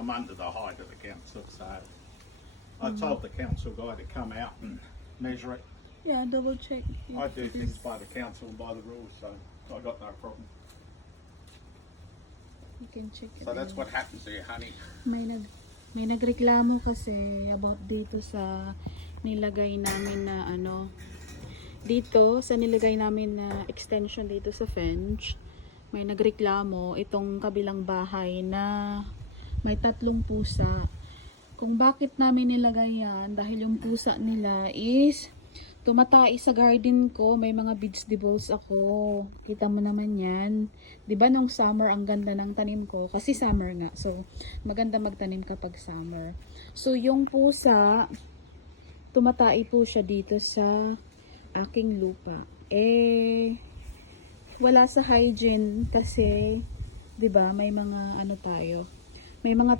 I'm under the height of the council, so I told the council guy to come out and measure it. Yeah, double check. I do It things is- by the council and by the rules, so I got no problem. You can check it. So that's out. what happens here, honey. May nagreklamo kasi about dito sa nilagay namin na ano, dito sa nilagay namin na extension dito sa fence. May nagreklamo itong kabilang bahay na may 3 pusa. Kung bakit namin nilagay yan, dahil yung pusa nila is tumatai sa garden ko. May mga vegetables ako. Kita mo naman yan. 'Di ba nung summer ang ganda ng tanim ko? Kasi summer nga. So, maganda magtanim kapag summer. So, yung pusa, tumatai po siya dito sa aking lupa. Wala sa hygiene kasi 'di ba may mga ano tayo. May mga